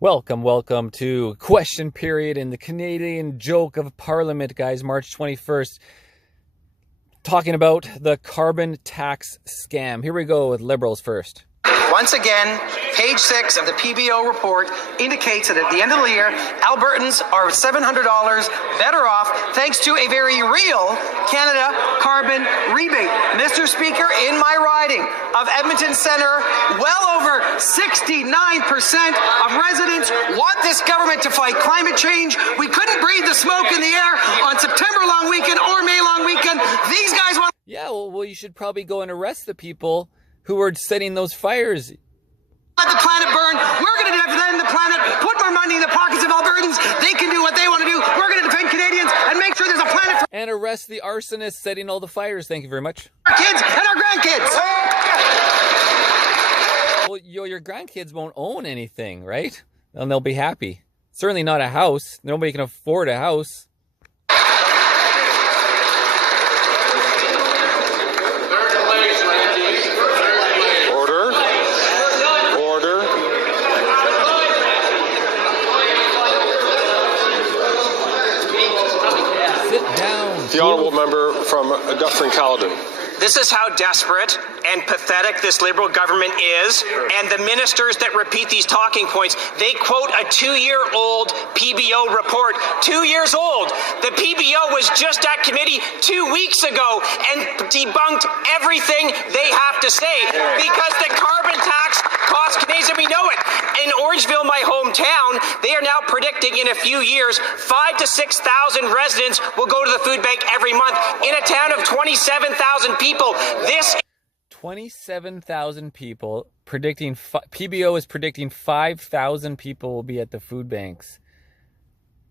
Welcome to question period in the Canadian joke of Parliament, guys. March 21st. Talking about the carbon tax scam. Here we go with Liberals first. Once again, page 6 of the PBO report indicates that at the end of the year, Albertans are $700 better off thanks to a very real Canada carbon rebate. Mr. Speaker, in my riding of Edmonton Centre, well over 69% of residents want this government to fight climate change. We couldn't breathe the smoke in the air on September long weekend or May long weekend. These guys want... Yeah, well, you should probably go and arrest the people who were setting those fires. Let the planet burn. We're going to defend the planet, put more money in the pockets of Albertans. They can do what they want to do. We're going to defend Canadians and make sure there's a planet for... And arrest the arsonists setting all the fires. Thank you very much. Our kids and our grandkids. Well, your grandkids won't own anything, right? And they'll be happy. Certainly not a house. Nobody can afford a house. The honourable member from Dufferin-Caledon. This is how desperate and pathetic this Liberal government is, and the ministers that repeat these talking points, they quote a 2-year-old PBO report. 2 years old! The PBO was just at committee 2 weeks ago and debunked everything they have to say because the carbon tax costs Canadians, and we know it. In Orangeville, my hometown, they are now predicting in a few years 5,000 to 6,000 residents will go to the food bank every month. In a town of 27,000 people, this 27,000 people predicting PBO is predicting 5,000 people will be at the food banks.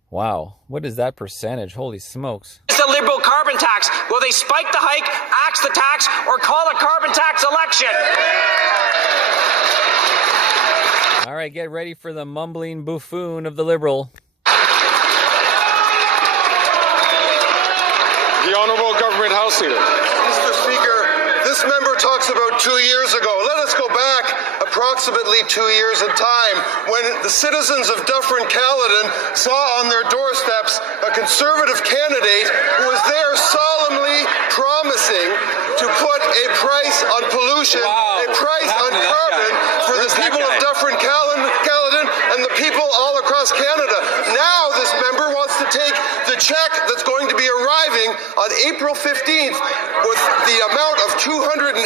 Wow, what is that percentage? Holy smokes. It's the Liberal carbon tax. Will they spike the hike, axe the tax, or call a carbon tax election? All right, get ready for the mumbling buffoon of the Liberal. The Honourable Government House Leader. Mr. Speaker, this member talks about 2 years ago. Let us go back approximately 2 years in time when the citizens of Dufferin-Caledon saw on their doorsteps a Conservative candidate who was there solemnly promising to put a price on pollution, a price on carbon for the people of Dufferin-Caledon and the people all across Canada. Now this member wants to take the check that's going to be arriving on April 15th with the amount of $280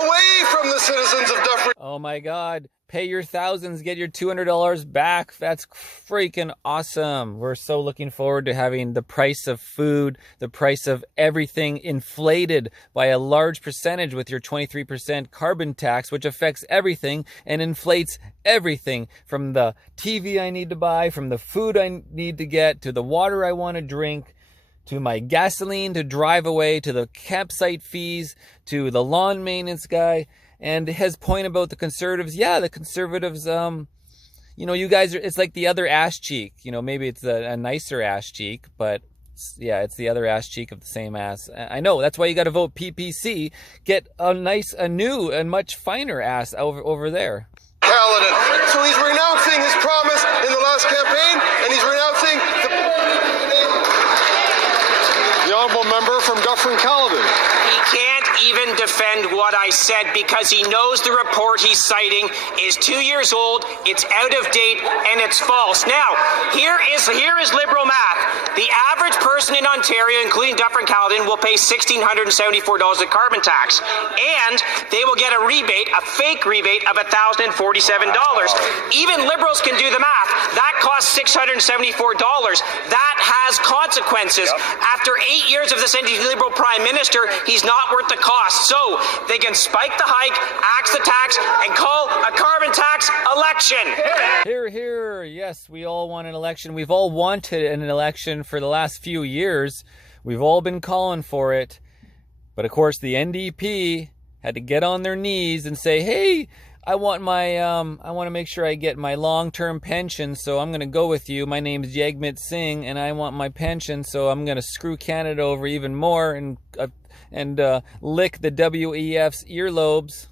away from the citizens of Dufferin. Oh my God. Pay your thousands, get your $200 back. That's freaking awesome. We're so looking forward to having the price of food, the price of everything inflated by a large percentage with your 23% carbon tax, which affects everything and inflates everything from the TV I need to buy, from the food I need to get, to the water I want to drink, to my gasoline to drive away, to the campsite fees, to the lawn maintenance guy. And his point about the Conservatives, yeah, the Conservatives, you know, you guys are, it's like the other ass cheek. You know, maybe it's a nicer ass cheek, but yeah, it's the other ass cheek of the same ass. I know, that's why you got to vote PPC. Get a new and much finer ass over there. Caledon. So he's renouncing his promise in the last campaign, and he's renouncing The honourable member from Dufferin-Caledon. He can't even defend what I said because he knows the report he's citing is 2 years old, it's out of date, and it's false. Now, here is Liberal math. The average person in Ontario, including Dufferin-Caledon, will pay $1,674 in carbon tax, and they will get a rebate, a fake rebate of $1,047. Even Liberals can do the math. That costs $674. That has consequences. After 8 years of this anti-Liberal Prime Minister, he's not worth the cost. So they can spike the hike, axe the tax, and call a carbon tax election. Hear, hear. Yes, we all want an election. We've all wanted an election for the last few years. We've all been calling for it. But of course, the NDP had to get on their knees and say, hey, I want to make sure I get my long-term pension, so I'm going to go with you. My name's Jagmeet Singh, and I want my pension, so I'm going to screw Canada over even more and lick the WEF's earlobes.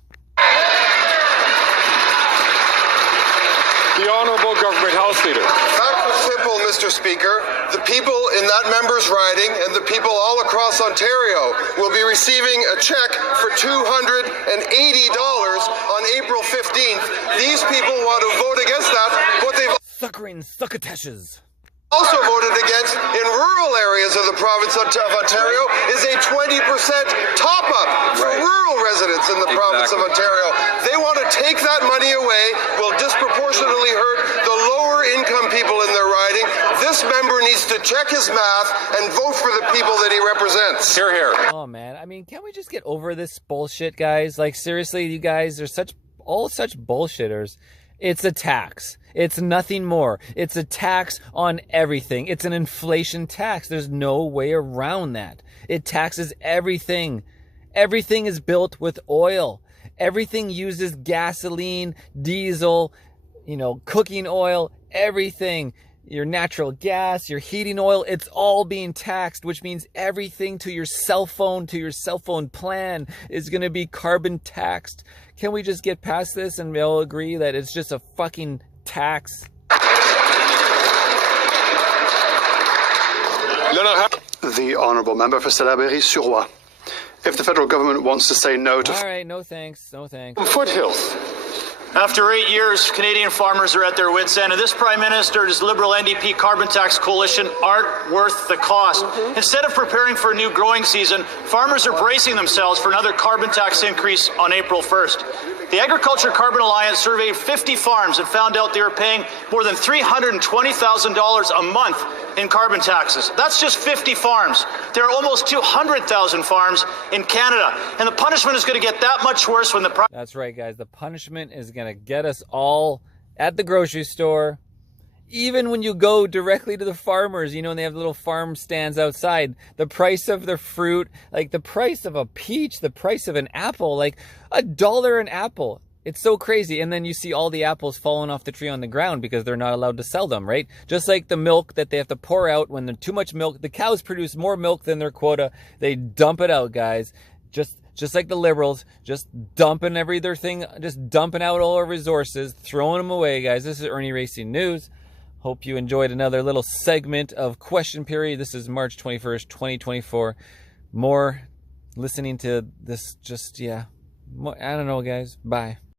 The Honourable Government House Leader. Fact was simple, Mr. Speaker. The people in that member's riding and the people all across Ontario will be receiving a check for $280 on April 15th. These people want to vote against that. What they've Suckering succotashes. also voted against in rural areas of the province of Ontario is a 20% top-up for rural residents in the province of Ontario. They want to take that money away, will disproportionately hurt the lower-income people in their riding. This member needs to check his math and vote for the people that he represents. Hear, hear. Oh man, I mean, can't we just get over this bullshit, guys? Like seriously, you guys are such bullshitters. It's a tax. It's nothing more. It's a tax on everything. It's an inflation tax. There's no way around that. It taxes everything. Everything is built with oil. Everything uses gasoline, diesel, cooking oil, everything. Your natural gas, your heating oil, it's all being taxed, which means everything to your cell phone plan is going to be carbon taxed. Can we just get past this and we all agree that it's just a fucking tax? The Honourable Member for Salaberry-sur-Roi. If the federal government wants to say no to... All right, no thanks, no thanks. Foothills. After 8 years, Canadian farmers are at their wits' end, and this Prime Minister's Liberal NDP carbon tax coalition aren't worth the cost. Instead of preparing for a new growing season, farmers are bracing themselves for another carbon tax increase on April 1st. The Agriculture Carbon Alliance surveyed 50 farms and found out they were paying more than $320,000 a month in carbon taxes. That's just 50 farms. There are almost 200,000 farms in Canada, and the punishment is going to get that much worse when the... That's right, guys. The punishment is going to get us all at the grocery store. Even when you go directly to the farmers, and they have little farm stands outside, the price of the fruit, like the price of a peach, the price of an apple, like $1 an apple. It's so crazy. And then you see all the apples falling off the tree on the ground because they're not allowed to sell them, right? Just like the milk that they have to pour out when there's too much milk. The cows produce more milk than their quota. They dump it out, guys. Just like the Liberals, just dumping just dumping out all our resources, throwing them away, guys. This is Irnieracing News. Hope you enjoyed another little segment of Question Period. This is March 21st, 2024. More listening to this, I don't know, guys. Bye.